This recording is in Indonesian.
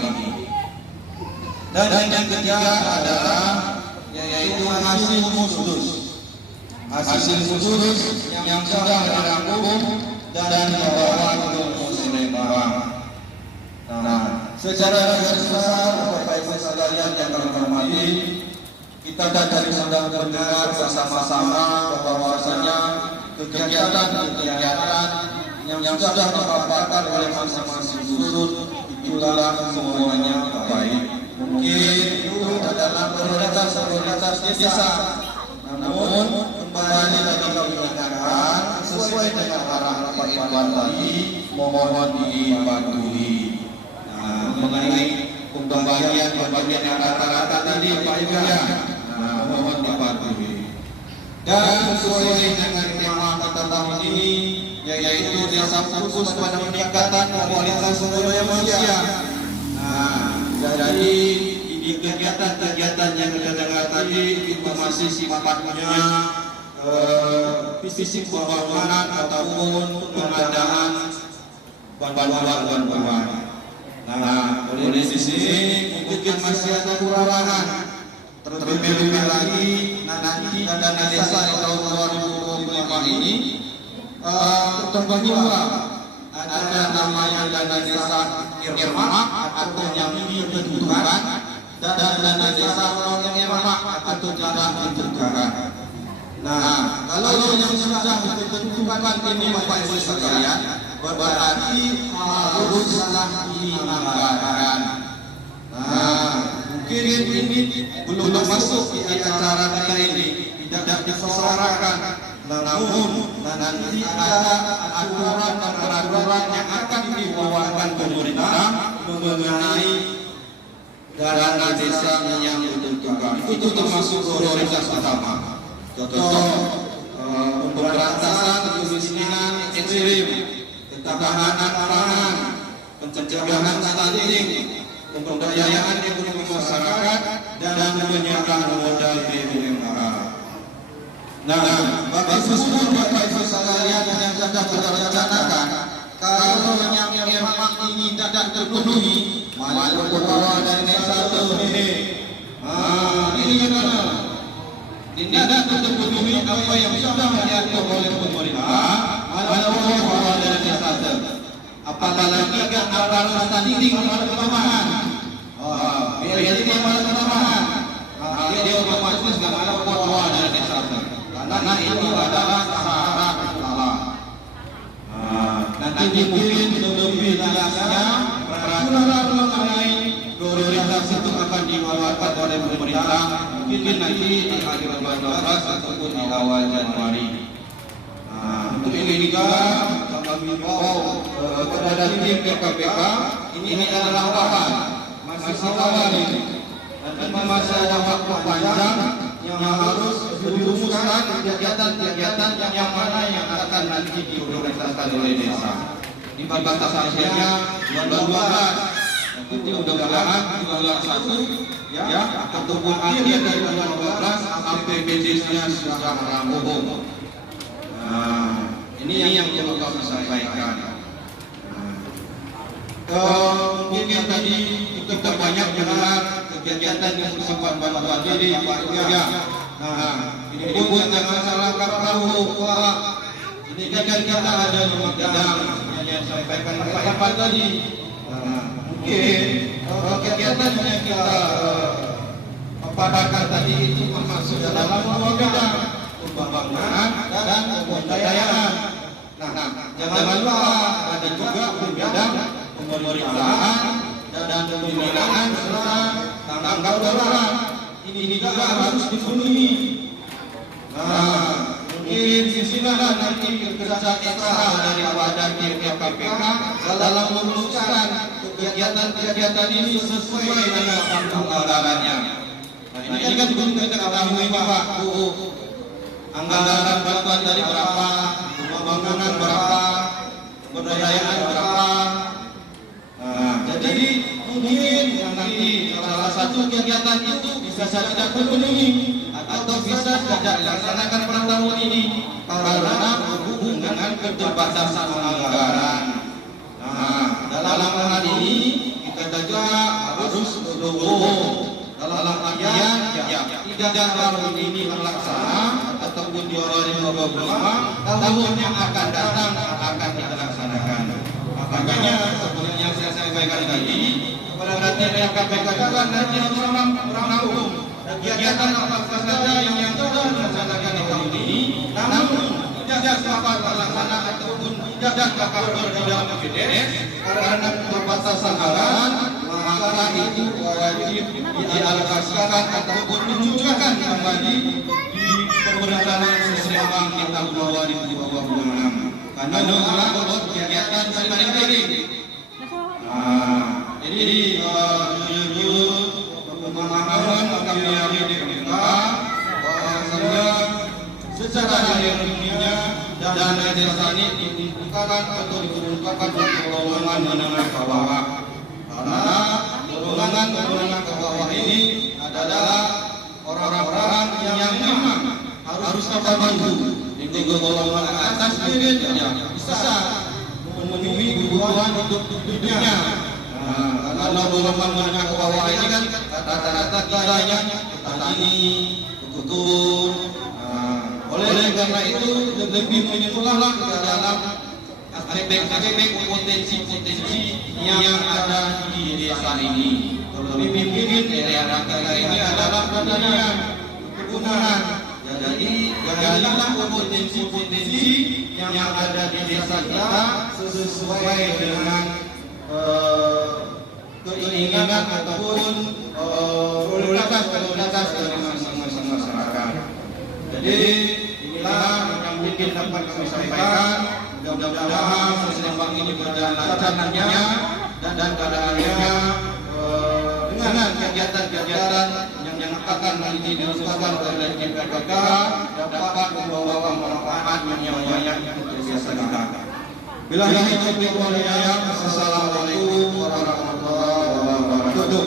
ini. Dan yang ketiga adalah yaitu hasil khusus. Hasil khusus yang sudah dirangkum dan dibawa ke muslimbang. Nah, secara garis besar Bapak Ibu sekalian yang terhormati, kita tadi sudah mendengar bersama-sama bahwasanya kegiatan-kegiatan yang sudah dipaparkan oleh masing-masing sudut itulah semuanya baik. Mungkin itu adalah prioritas desa. Namun kembali lagi kami ingatkan sesuai dengan arahan Pak Irwan tadi, mohon dipatuhi. Nah, mengenai pembagian yang rata-rata tadi Pak Irwan, mohon dipatuhi. Dan sesuai dengan tema kita tahun ini, yaitu desa fokus pada peningkatan kualitas sumber daya manusia. Nah, jadi di kegiatan-kegiatan yang kita dengar tadi itu masih sifatnya fisik pembangunan ataupun pengadaan bantuan. Nah, oleh sisi mungkin masih ada kekurangan. Terlebih lagi nanti dana desa di tahun 2025 ini terbagi dua. Ada namanya dana desa earmark atau yang ditentukan, dan dana desa yang earmark atau tidak ditentukan. Nah, kalau yang sudah ditentukan ini Bapak Ibu sekalian, berarti haruslah dianggarkan. Nah, mungkin ini belum masuk di acara kita ini, tidak disesuaikan. Namun nanti ada aturan dan peraturan yang akan dikeluarkan pemerintah mengenai dana desa yang ditentukan. Itu termasuk prioritas utama. Contoh pemberantasan kemiskinan ekstrim, ketahanan pangan, pencegahan stunting, pemberdayaan ekonomi masyarakat, dan penyiapan modal BUMN. Nah, bagi seluruh Bapak Ibu sekalian yang sudah terencanakan, kalau yang earmark ini tidak terpenuhi, malu keluar dari desa ini. Ini gimana? Tidak terpenuhi apa yang sudah diatur oleh pemerintah, malu keluar dari desa. Apalagi kan aparat stunting aparat tambahan. Biaya ini aparat tambahan. Dia otomatis nggak malu keluar dari desa. Karena itu adalah syarat utama. Nanti mungkin lebih jelasnya peraturan mengenai prioritas itu akan dikeluarkan oleh pemerintah. Mungkin nanti di akhir bulan 12 ataupun di awal Januari. Untuk ini juga kami himbau kepada tim KPK, ini adalah awal, masih awal ini. Dan masih ada waktu panjang yang harus dirumuskan kegiatan-kegiatan yang mana yang akan nanti diprioritaskan oleh desa. Di batasannya bulan 12, nanti mudah-mudahan bulan 1 ya ataupun akhir dari bulan 12 APBD-nya sudah rampung. Ini yang perlu kami sampaikan. Mungkin tadi kita banyak mendengar kegiatan yang bersifat bantuan diri Pak Irwan. Nah, ini pun jangan salah paham Pak. Ini kan kita ada 5 bidang yang sampaikan Pak Irwan tadi. Mungkin kegiatan yang kita paparkan tadi itu masuk dalam 2 bidang, pembangunan dan pemberdayaan. Nah, jangan lupa ada juga bidang pemerintahan dan pembinaan serta tanggap darurat. Ini juga harus dipenuhi. Nah, mungkin disinilah nanti kerja ekstra daripada KPK dalam memuluskan kegiatan-kegiatan ini sesuai dengan anggarannya. Nah, ini kan belum kita ketahui Pak. Anggaran bantuan dari berapa, pembangunan berapa, pemberdayaan berapa. Jadi mungkin nanti salah satu kegiatan itu bisa tidak terpenuhi atau bisa tidak dilaksanakan pada tahun ini karena berhubung dengan keterbatasan anggaran. Dalam hal ini kita juga harus legowo dalam artian tidak tahun ini terlaksana ataupun di orang tahun yang akan datang akan kita laksanakan. Makanya seperti yang saya sampaikan tadi, berarti yang KPK katakan nanti harus merangkum kegiatan apa saja yang sudah dilaksanakan di tahun ini, namun tidak dapat terlaksana ataupun tidak dapat berjalan PDS karena keterbatasan anggaran, maka itu wajib dialokasikan ataupun dimunculkan kembali di perencanaan sesama kita 2026. Karena adalah kegiatan sering-sering. Jadi pemahaman kami hari ini bahwasanya secara realnya dana desa ini dibutuhkan atau diperuntukkan untuk golongan menengah ke bawah. Karena golongan menengah ke bawah ini adalah orang-orang yang memang harus kita bantu. Di golongan atas mungkin bisa memenuhi kebutuhan hidup hidupnya. Kalau golongan menengah ke bawah ini kan rata-rata kitanya petani, petutur. Oleh karena itu lebih menyekolahlah ke dalam aspek potensi-potensi yang ada di desa ini. Lebih mungkin daerah kita ini adalah pertanian, perkebunan. Jadi galilah potensi-potensi yang ada di desa kita sesuai dengan keinginan ataupun prioritas dari masing-masing masyarakat. Jadi inilah yang mungkin dapat kami sampaikan. Mudah-mudahan muslimbang ini berjalan lancarnya dan keadaannya dengan kegiatan-kegiatan yang akan nanti dilakukan oleh KPK dapat membawa manfaat yang banyak untuk desa kita. Billahi taufiq wal hidayah. Assalamualaikum warahmatullahi wabarakatuh.